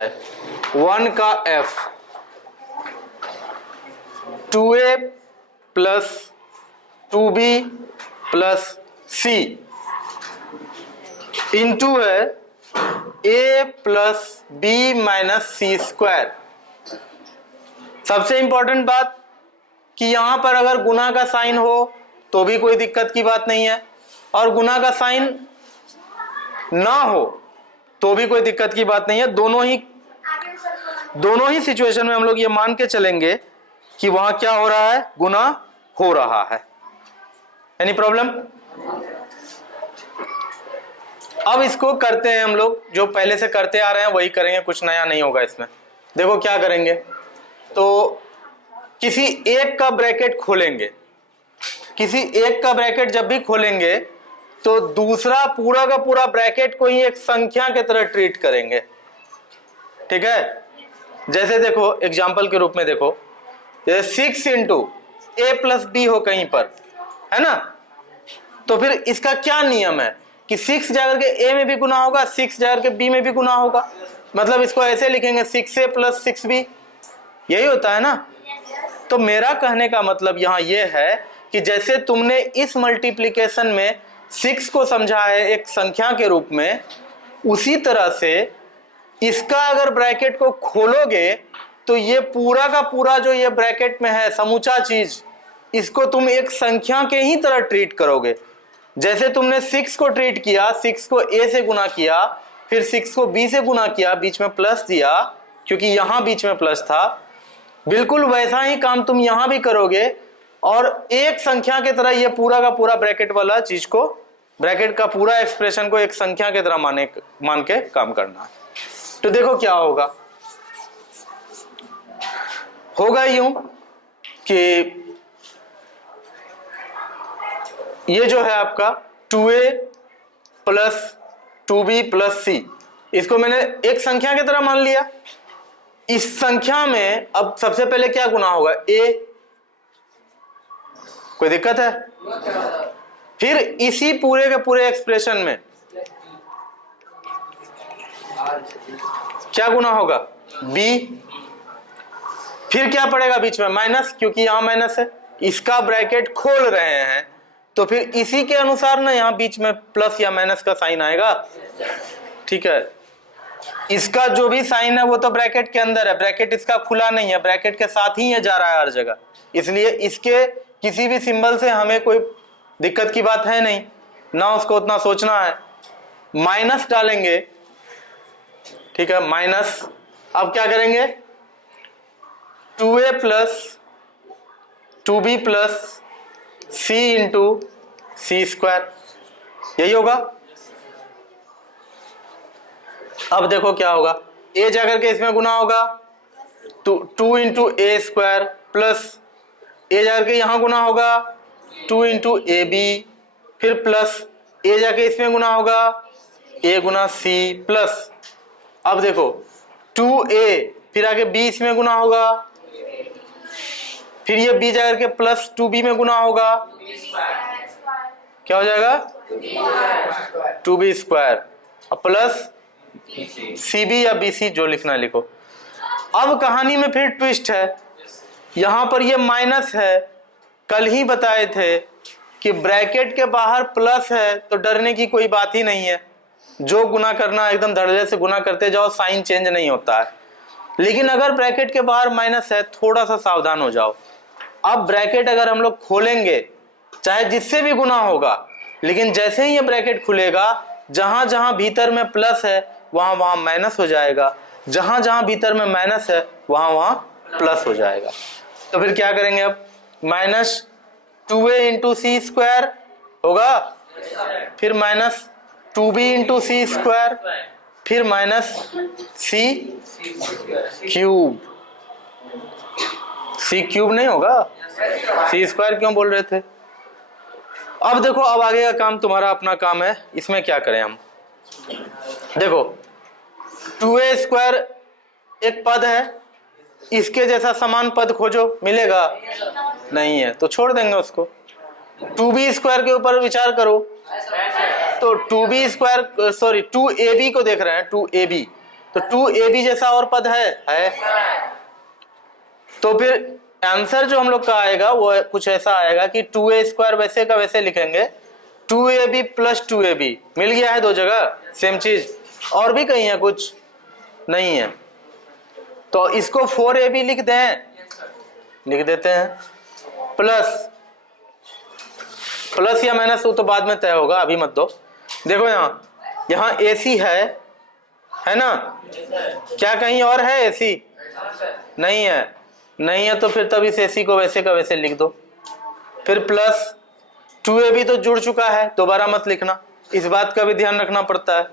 1 का f 2a plus 2b plus c into है a plus b minus C square. सबसे important बात कि यहां पर अगर गुना का साइन हो तो भी कोई दिक्कत की बात नहीं है, और गुना का साइन ना हो तो भी कोई दिक्कत की बात नहीं है। दोनों ही सिचुएशन में हम लोग ये मान के चलेंगे कि वहां क्या हो रहा है, गुना हो रहा है। Any problem? अब इसको करते हैं हम लोग, जो पहले से करते आ रहे हैं वही करेंगे, कुछ नया नहीं होगा इसमें। देखो क्या करेंगे, तो किसी एक का ब्रैकेट खोलेंगे। किसी एक का ब्रैकेट जब भी खोलेंगे तो दूसरा पूरा का पूरा ब्रैकेट को ही एक संख्या की तरह ट्रीट करेंगे। ठीक है, जैसे देखो एग्जाम्पल के रूप में देखो, जैसे 6 इंटू ए प्लस बी हो कहीं पर, है ना, तो फिर इसका क्या नियम है कि 6 जाकर के ए में भी गुना होगा, 6 जाकर के बी में भी गुना होगा। मतलब इसको ऐसे लिखेंगे 6a प्लस 6b, यही होता है ना। तो मेरा कहने का मतलब यहाँ ये है कि जैसे तुमने इस मल्टीप्लिकेशन में 6 को समझा है एक संख्या के रूप में, उसी तरह से इसका अगर ब्रैकेट को खोलोगे तो ये पूरा का पूरा जो ये ब्रैकेट में है समूचा चीज, इसको तुम एक संख्या के ही तरह ट्रीट करोगे। जैसे तुमने 6 को ट्रीट किया, 6 को a से गुना किया, फिर 6 को b से गुना किया, बीच में प्लस दिया क्योंकि यहां बीच में प्लस था, बिल्कुल वैसा ही काम तुम यहां भी करोगे और एक संख्या की तरह ये पूरा का पूरा ब्रैकेट वाला चीज को, ब्रैकेट का पूरा एक्सप्रेशन को एक संख्या की तरह मान के काम करना है। तो देखो क्या होगा यूं कि ये जो है आपका 2a plus 2b plus c, इसको मैंने एक संख्या की तरह मान लिया। इस संख्या में अब सबसे पहले क्या गुना होगा, a, कोई दिक्कत है? फिर इसी पूरे के पूरे एक्सप्रेशन में क्या गुना होगा, b, फिर क्या पड़ेगा बीच में, माइनस, क्योंकि यहां माइनस है, इसका ब्रैकेट खोल रहे हैं तो फिर इसी के अनुसार ना यहां बीच में प्लस या माइनस का साइन आएगा। ठीक है, इसका जो भी साइन है वो तो ब्रैकेट के अंदर है, ब्रैकेट इसका खुला नहीं है, ब्रैकेट के साथ ही ये जा रहा है हर जगह, इसलिए इसके किसी भी सिंबल से हमें कोई दिक्कत की बात है नहीं, ना उसको उतना सोचना है। माइनस डालेंगे, ठीक है, माइनस, अब क्या करेंगे, 2a plus 2b plus c into C square, यही होगा। अब देखो क्या होगा, a जाकर के इसमें गुना होगा, 2 into A square plus a जाकर के यहां गुना होगा 2 इंटू ए बी, फिर प्लस a जाके इसमें गुना होगा a गुना c प्लस, अब देखो 2a, फिर आगे b इसमें गुना होगा, फिर ये b जाकर के प्लस 2b में गुना होगा, क्या हो जाएगा 2b स्क्वायर, प्लस cb या bc जो लिखना है लिखो। अब कहानी में फिर ट्विस्ट है, यहां पर ये माइनस है, कल ही बताए थे कि ब्रैकेट के बाहर प्लस है तो डरने की कोई बात ही नहीं है, जो गुना करना एकदम धड़ल्ले से गुना करते जाओ, साइन चेंज नहीं होता है। लेकिन अगर ब्रैकेट के बाहर माइनस है थोड़ा सा सावधान हो जाओ। अब ब्रैकेट अगर हम लोग खोलेंगे चाहे जिससे भी गुना होगा, लेकिन जैसे ही ये ब्रैकेट खुलेगा जहां जहां भीतर में प्लस है वहां वहां माइनस हो जाएगा, जहां जहां भीतर में माइनस है वहां वहां प्लस हो जाएगा। तो फिर क्या करेंगे, अब minus 2a into C square होगा, फिर minus 2b into C square, फिर माइनस सी क्यूब, सी क्यूब नहीं होगा, सी स्क्वायर क्यों बोल रहे थे। अब देखो, अब आगे का काम तुम्हारा अपना काम है, इसमें क्या करें हम, देखो 2a स्क्वायर एक पद है, इसके जैसा समान पद खोजो, मिलेगा नहीं है तो छोड़ देंगे उसको। 2b स्क्वायर के ऊपर विचार करो, तो 2b स्क्वायर 2ab को देख रहे हैं, 2ab तो 2ab जैसा और पद है। तो फिर आंसर जो हम लोग का आएगा वो कुछ ऐसा आएगा कि 2a² वैसे का वैसे लिखेंगे, 2ab + 2ab मिल गया है दो जगह सेम चीज, और भी कहीं है कुछ नहीं है। तो इसको 4ab लिख दें, लिख देते हैं, प्लस या माइनस तो बाद में तय होगा, अभी मत दो। देखो यहाँ AC है ना, क्या कहीं और है AC? नहीं है तो फिर तब इस AC को वैसे का वैसे लिख दो। फिर प्लस 2ab तो जुड़ चुका है, दोबारा मत लिखना, इस बात का भी ध्यान रखना पड़ता है।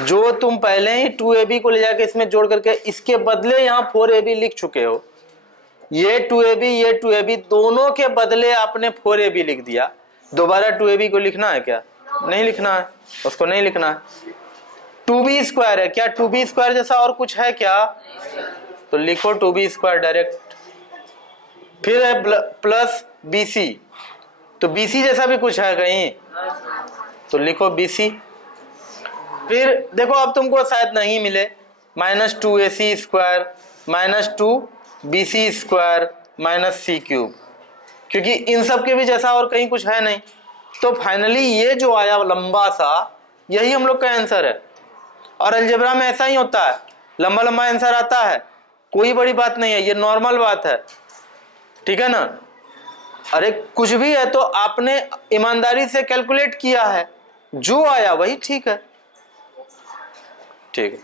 जो तुम पहले ही 2ab को ले जाके इसमें जोड़ करके इसके बदले यहाँ 4ab लिख चुके हो, ये 2ab दोनों के बदले आपने 4ab लिख दिया, दोबारा 2ab को लिखना है क्या? नहीं लिखना है, उसको नहीं लिखना है। 2b² है, क्या 2b² जैसा और कुछ है क्या? तो लिखो 2b² डायरेक्ट। फिर है प्लस BC, तो BC जैसा भी कुछ है कहीं, तो लिखो BC। फिर देखो अब तुमको शायद नहीं मिले, -2ac² -2bc² -c³, क्योंकि इन सब के भी जैसा और कहीं कुछ है नहीं। तो फाइनली ये जो आया लंबा सा, यही हम लोग का आंसर है। और अलजेब्रा में ऐसा ही होता है, लंबा लंबा आंसर आता है, कोई बड़ी बात नहीं है, ये नॉर्मल बात है, ठीक है ना। अरे कुछ भी है तो आपने ईमानदारी से कैलकुलेट किया है, जो आया वही ठीक है, ठीक है।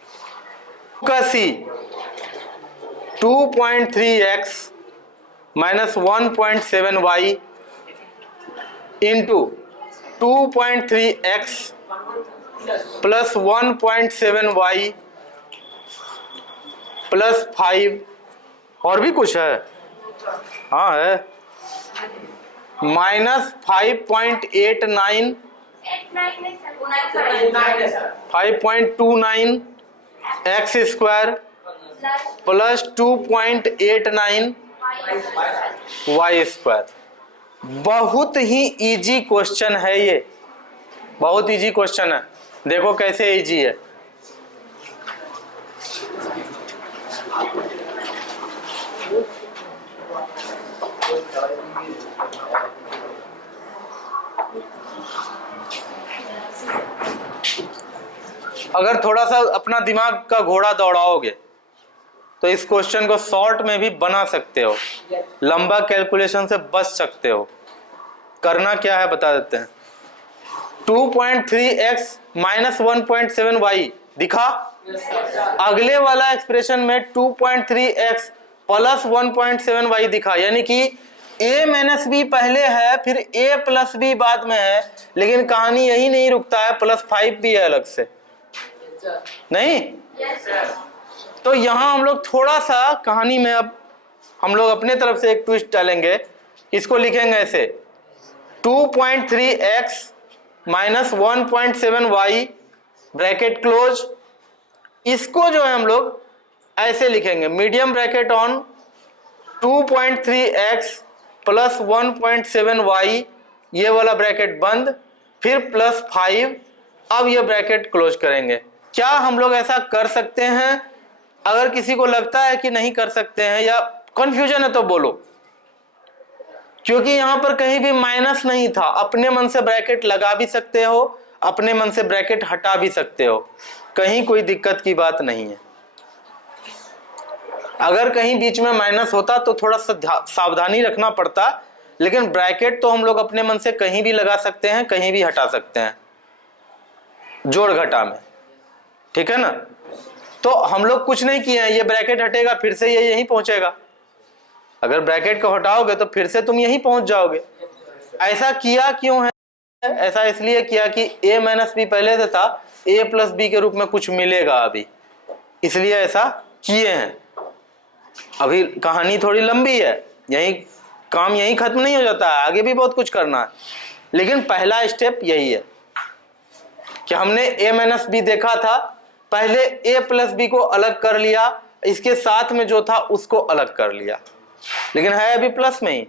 का C 2.3x -1.7y into 2.3x + 1.7y + 5, और भी कुछ है, हाँ है, -5.89 5.29 x² + 2.89 y²। बहुत ही इजी क्वेश्चन है ये, बहुत इजी क्वेश्चन है। देखो कैसे इजी है। अगर थोड़ा सा अपना दिमाग का घोड़ा दौड़ाओगे तो इस क्वेश्चन को शॉर्ट में भी बना सकते हो, लंबा कैलकुलेशन से बच सकते हो। करना क्या है बता देते हैं। 2.3x -1.7y दिखा, अगले वाला एक्सप्रेशन में 2.3x + 1.7y दिखा, यानी कि a - b पहले है, फिर a + b बाद में है। लेकिन कहानी यही नहीं रुकता है, +5 भी है अलग से, नहीं? तो यहां हम लोग थोड़ा सा कहानी में अब हम लोग अपने तरफ से एक ट्विस्ट डालेंगे। इसको लिखेंगे ऐसे 2.3x -1.7y ब्रैकेट क्लोज। इसको जो है हम लोग ऐसे लिखेंगे, medium bracket on 2.3x + 1.7y, ये वाला ब्रैकेट बंद, फिर +5। अब ये ब्रैकेट क्लोज करेंगे। क्या हम लोग ऐसा कर सकते हैं? अगर किसी को लगता है कि नहीं कर सकते हैं या कंफ्यूजन है तो बोलो, क्योंकि यहां पर कहीं भी माइनस नहीं था। अपने मन से ब्रैकेट लगा भी सकते हो, अपने मन से ब्रैकेट हटा भी सकते हो, कहीं कोई दिक्कत की बात नहीं है। अगर कहीं बीच में माइनस होता तो थोड़ा सा सावधानी रखना पड़ता, लेकिन ब्रैकेट तो हम लोग अपने मन से कहीं भी लगा सकते हैं, कहीं भी हटा सकते हैं, जोड़ घटा में, ठीक है ना। तो हम लोग कुछ नहीं किए हैं, ये ब्रैकेट हटेगा फिर से ये यहीं पहुंचेगा। अगर ब्रैकेट को हटाओगे तो फिर से तुम यहीं पहुंच जाओगे। ऐसा किया क्यों है? ऐसा इसलिए किया कि a - b पहले से था, a + b के रूप में कुछ मिलेगा अभी, इसलिए ऐसा किए हैं। अभी कहानी थोड़ी लंबी है, यही काम यही खत्म नहीं हो जाता है, आगे भी बहुत कुछ करना है। लेकिन पहला स्टेप यही है कि हमने a - b देखा था, पहले a + b को अलग कर लिया, इसके साथ में जो था उसको अलग कर लिया, लेकिन है अभी प्लस में ही।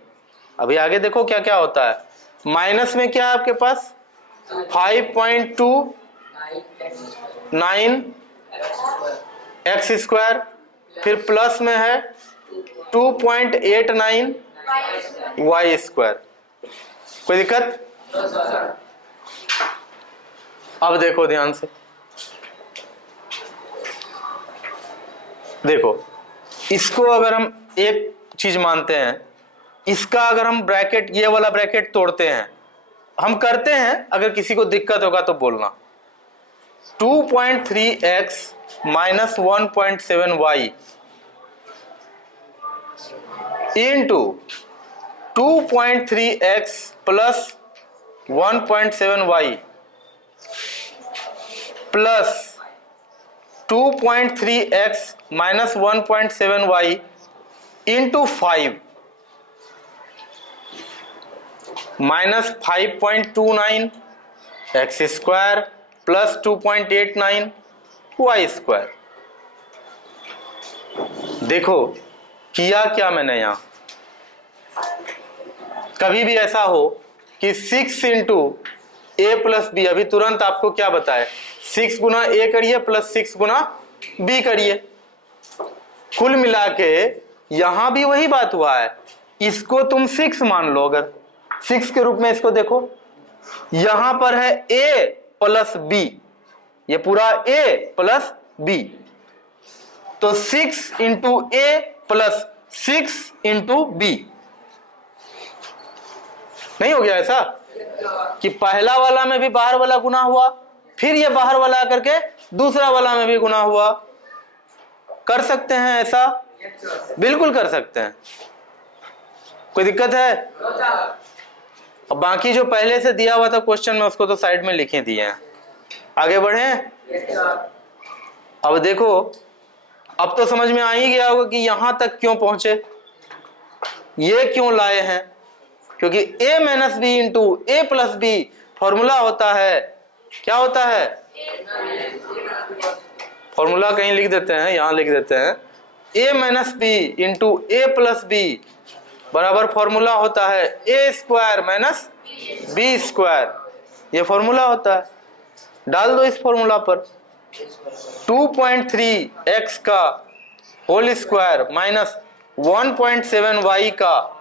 अभी आगे देखो क्या क्या होता है। माइनस में क्या है आपके पास? 5.29 एक्स स्क्वायर, फिर प्लस में है 2.89 वाई स्क्वायर। कोई दिक्कत? अब देखो ध्यान से, देखो इसको अगर हम एक चीज मानते हैं, इसका अगर हम ब्रैकेट, ये वाला ब्रैकेट तोड़ते हैं, हम करते हैं, अगर किसी को दिक्कत होगा तो बोलना। 2.3x minus 1.7y into 2.3x plus 1.7y plus 2.3x minus 1.7y into 5 minus 5.29 X square plus 2.89 Y square. देखो किया क्या मैंने यहां, कभी भी ऐसा हो कि 6 इंटू ए प्लस बी, अभी तुरंत आपको क्या बताए, 6 गुना ए करिए प्लस 6 गुना बी करिए। कुल मिला के यहां भी वही बात हुआ है, इसको तुम 6 मान लो, अगर 6 के रूप में इसको देखो, यहां पर है a प्लस बी, ये पूरा a प्लस बी, तो 6 into A plus 6 into B. नहीं हो गया ऐसा कि पहला वाला में भी बाहर वाला गुना हुआ, फिर ये बाहर वाला आकर के दूसरा वाला में भी गुना हुआ? कर सकते हैं ऐसा? बिल्कुल कर सकते हैं। कोई दिक्कत है? अब बाकी जो पहले से दिया हुआ था क्वेश्चन में, उसको तो साइड में लिखे दिए हैं। आगे बढ़े। अब देखो, अब तो समझ में आ ही गया होगा कि यहां तक क्यों पहुंचे, ये क्यों लाए हैं, क्योंकि a minus B into A plus B formula होता है, क्या होता है? फॉर्मूला कहीं लिख देते हैं, यहां लिख देते हैं, a minus B into A plus B बराबर फॉर्मूला होता है A square minus B square. ये फॉर्मूला होता है, डाल दो इस फॉर्मूला पर। 2.3x का होल स्क्वायर माइनस 1.7y का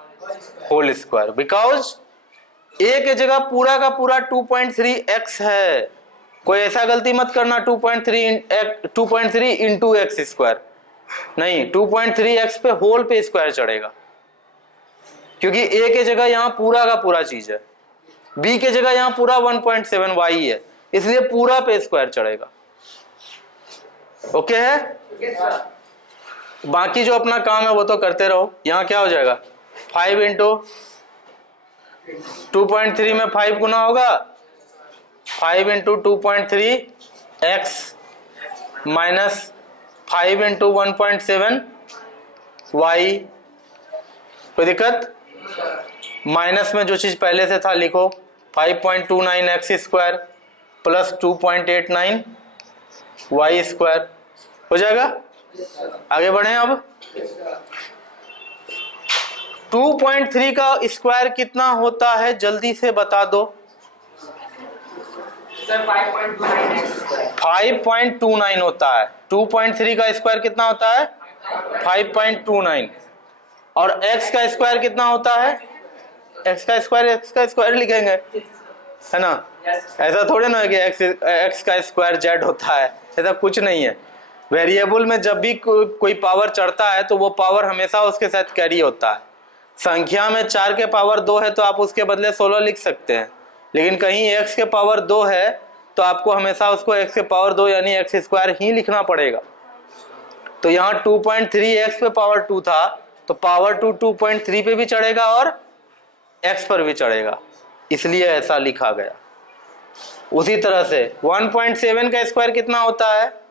होल स्क्वायर, बिकॉज a के जगह पूरा का पूरा 2.3x है। कोई ऐसा गलती मत करना 2.3 इंटू एक्स स्क्वायर, नहीं, 2.3x पे होल पे स्क्वायर चढ़ेगा, क्योंकि a के जगह यहां पूरा का पूरा चीज है, b के जगह यहां पूरा 1.7y है, इसलिए पूरा पे स्क्वायर चढ़ेगा। ओके है? बाकी जो अपना काम है वो तो करते रहो। यहां क्या हो जाएगा, 5 इंटू 2.3 में 5 गुना होगा, 5 into 2.3 X minus 5 into 1.7 Y. कोई दिक्कत? माइनस में जो चीज पहले से था लिखो, 5.29 X square plus 2.89 Y square हो जाएगा। आगे बढ़े। अब 2.3 का स्क्वायर कितना होता है, जल्दी से बता दो। 5.29 होता है। 2.3 का स्क्वायर कितना होता है? 5.29। और x का स्क्वायर कितना होता है? x का स्क्वायर लिखेंगे, है ना? ऐसा थोड़े ना है कि x का स्क्वायर z होता है, ऐसा कुछ नहीं है। वेरिएबल में जब भी कोई पावर चढ़ता है तो वो पावर हमेशा उसके साथ कैरी होता है। संख्या में 4 के पावर 2 है तो आप उसके बदले 16 लिख सकते हैं, लेकिन कहीं x के पावर 2 है तो आपको हमेशा उसको x के पावर 2 यानी x स्क्वायर ही लिखना पड़ेगा। तो यहाँ 2.3x पे पावर 2 था, तो पावर 2 2.3 पे भी चढ़ेगा और x पर भी चढ़ेगा, इसलिए ऐसा लिखा गया। उसी तरह से 1.7 का स्क्वायर कितना होता है?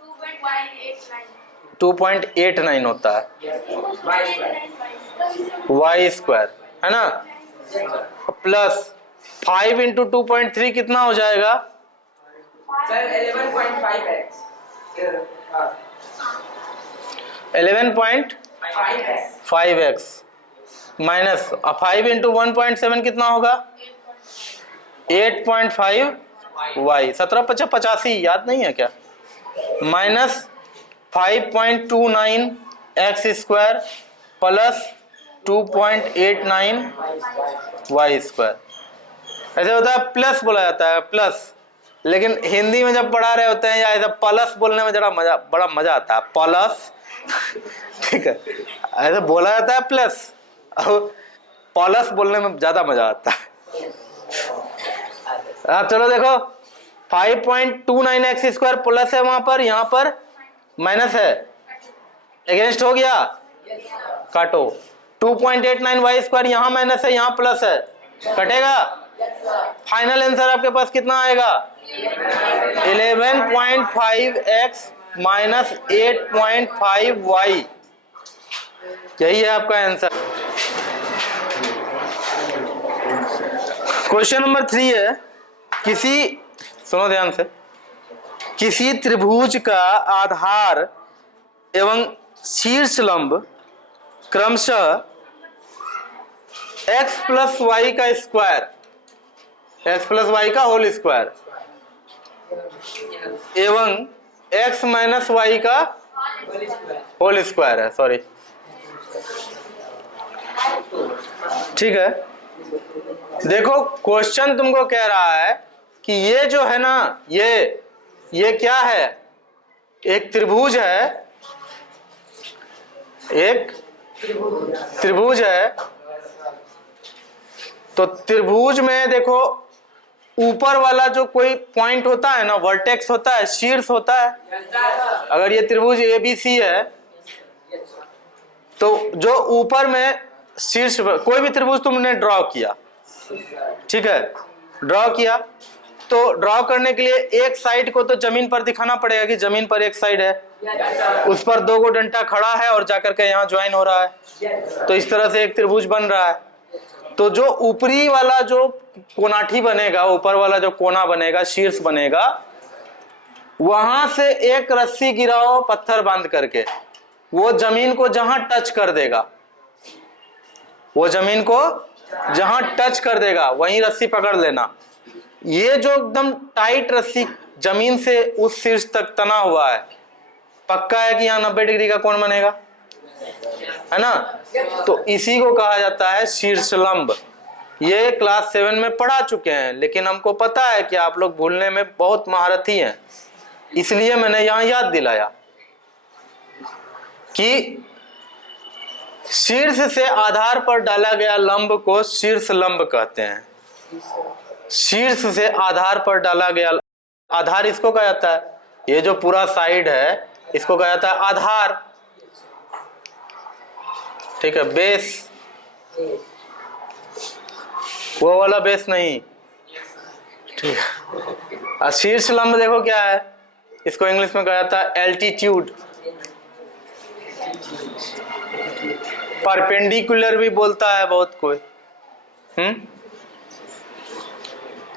2.89 होता है y स्क्वायर, है ना? प्लस 5 इंटू 2.3 कितना हो जाएगा? 11.5x माइनस 5 इंटू 1.7 कितना होगा? 8.5y। 17 85 याद नहीं है क्या? Minus 5.29 X square plus 2.89 Y square. ऐसे होता है, प्लस बोला जाता है प्लस, लेकिन हिंदी में जब पढ़ा रहे होते हैं या ऐसा प्लस बोलने में बड़ा मजा आता है, प्लस। ठीक है, ऐसे बोला जाता है प्लस, प्लस बोलने में ज्यादा मजा आता है। चलो देखो 5.29 एक्स स्क्वायर प्लस है वहां पर, यहां पर माइनस है, अगेंस्ट हो गया, काटो। 2.89 वाई स्क्वायर यहां माइनस है, यहां प्लस है, कटेगा। फाइनल आंसर आपके पास कितना आएगा? 11.5x minus 8.5y। यही है आपका आंसर। क्वेश्चन नंबर 3 है, सुनो ध्यान से, किसी त्रिभुज का आधार एवं शीर्ष लंब क्रमशः x प्लस वाई का स्क्वायर, x प्लस वाई का होल स्क्वायर एवं x माइनस वाई का होल स्क्वायर है, सॉरी, ठीक है। देखो क्वेश्चन तुमको कह रहा है कि ये जो है ना, ये क्या है, एक त्रिभुज है, एक त्रिभुज है। तो त्रिभुज में देखो ऊपर वाला जो कोई पॉइंट होता है ना, वर्टेक्स होता है, शीर्ष होता है। अगर ये त्रिभुज ABC है तो जो ऊपर में शीर्ष, कोई भी त्रिभुज तुमने ड्रॉ किया, ठीक है, ड्रॉ किया, तो ड्रॉ करने के लिए एक साइड को तो जमीन पर दिखाना पड़ेगा कि जमीन पर एक साइड है, उस पर 2 डंडा खड़ा है और जाकर के यहाँ ज्वाइन हो रहा है, तो इस तरह से एक त्रिभुज बन रहा है। तो जो ऊपरी वाला जो कोनाठी बनेगा, ऊपर वाला जो कोना बनेगा, शीर्ष बनेगा, वहां से एक रस्सी गिराओ पत्थर बांध करके, वो जमीन को जहां टच कर देगा, वो जमीन को जहां टच कर देगा वहीं रस्सी पकड़ लेना। ये जो एकदम टाइट रस्सी जमीन से उस शीर्ष तक तना हुआ है, पक्का है कि यहाँ 90 डिग्री का कोण बनेगा, है ना। तो इसी को कहा जाता है शीर्ष लंब। ये क्लास 7 में पढ़ा चुके हैं, लेकिन हमको पता है कि आप लोग भूलने में बहुत महारथी हैं, इसलिए मैंने यहां याद दिलाया कि शीर्ष से आधार पर डाला गया लंब को शीर्ष लंब कहते हैं। शीर्ष से आधार पर डाला गया, आधार इसको कहा जाता है, ये जो पूरा साइड है इसको कहा जाता है आधार, ठीक है, बेस, वो वाला बेस नहीं, ठीक है। शीर्ष लंब देखो क्या है, इसको इंग्लिश में कहा जाता है एल्टीट्यूड, परपेंडिकुलर भी बोलता है बहुत कोई।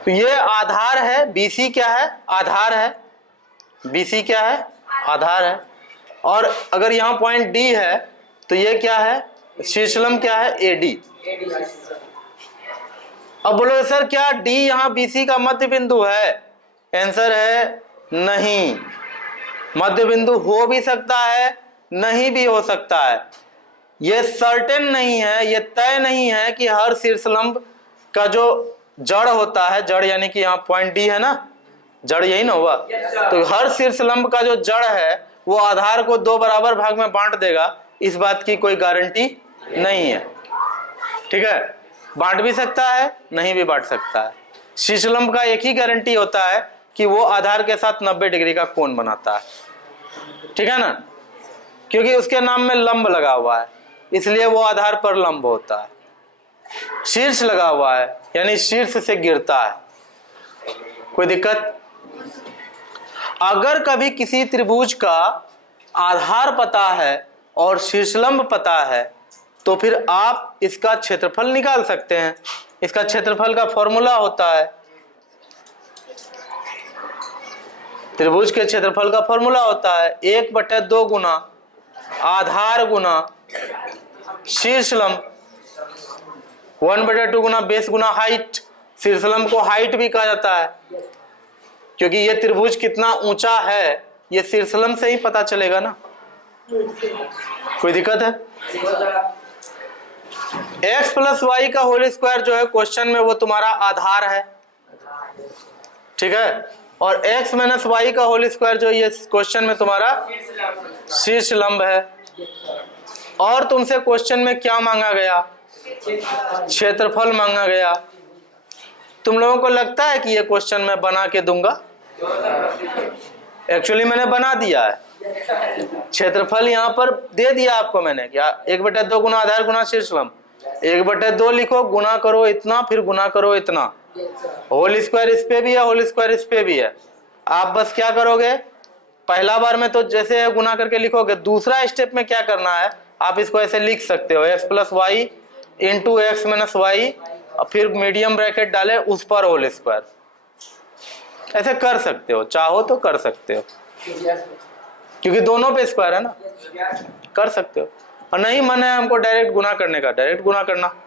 तो ये आधार है, BC क्या है, आधार है, BC क्या है, आधार है। और अगर यहाँ पॉइंट D है तो ये क्या है, शीर्षलंब क्या है, AD। अब बोलो सर क्या D यहाँ BC का मध्य बिंदु है? आंसर है नहीं। मध्य बिंदु हो भी सकता है, नहीं भी हो सकता है, ये सर्टेन नहीं है, ये तय नहीं है कि हर शीर्षलंब का जो जड़ होता है, जड़ यानी कि यहाँ पॉइंट D है ना, जड़ यही ना हुआ, तो हर शीर्षलंब का जो जड़ है वो आधार को 2 बराबर भाग में बांट देगा, इस बात की कोई गारंटी नहीं है, ठीक है। बांट भी सकता है, नहीं भी बांट सकता है। शीर्षलंब का एक ही गारंटी होता है कि वो आधार के साथ 90 डिग्री का कोण बनाता है, ठीक है ना, क्योंकि उसके नाम में लंब लगा हुआ है, इसलिए वो आधार पर लंब होता है। शीर्ष लगा हुआ है यानी शीर्ष से गिरता है। कोई दिक्कत? अगर कभी किसी त्रिभुज का आधार पता है और शीर्षलंब पता है तो फिर आप इसका क्षेत्रफल निकाल सकते हैं। इसका क्षेत्रफल का फॉर्मूला होता है, त्रिभुज के क्षेत्रफल का फॉर्मूला होता है 1/2 गुना आधार गुना शीर्षलंब, 1/2 गुना बेस गुना हाइट। शीर्षलंब को हाइट भी कहा जाता है क्योंकि ये त्रिभुज कितना ऊंचा है ये शीर्षलम से ही पता चलेगा ना, कोई दिक्कत है? x प्लस वाई का होल स्क्वायर जो है क्वेश्चन में वो तुम्हारा आधार है, ठीक है, और x माइनस वाई का होल स्क्वायर जो ये क्वेश्चन में तुम्हारा शीर्ष लंब है। और तुमसे क्वेश्चन में क्या मांगा गया? क्षेत्रफल मांगा गया। तुम लोगों को लगता है कि ये क्वेश्चन मैं बना के दूंगा? एक्चुअली मैंने बना दिया है, क्षेत्रफल यहाँ पर दे दिया आपको मैंने, क्या 1/2 गुना आधार गुना शीर्ष लंब, 1/2 लिखो, गुना करो इतना, फिर गुना करो इतना, होल स्क्वायर इस पे भी है, होल स्क्वायर इस पे भी है। आप बस क्या करोगे, पहला बार में तो जैसे गुना करके लिखोगे, दूसरा स्टेप में क्या करना है, आप इसको ऐसे लिख सकते हो, x plus Y into X minus Y, फिर मीडियम ब्रैकेट डाले उस पर होल स्क्वायर, ऐसे कर सकते हो, चाहो तो कर सकते हो, क्योंकि दोनों पे स्क्वायर है ना, कर सकते हो। और नहीं मन है हमको डायरेक्ट गुना करने का, डायरेक्ट गुना करना।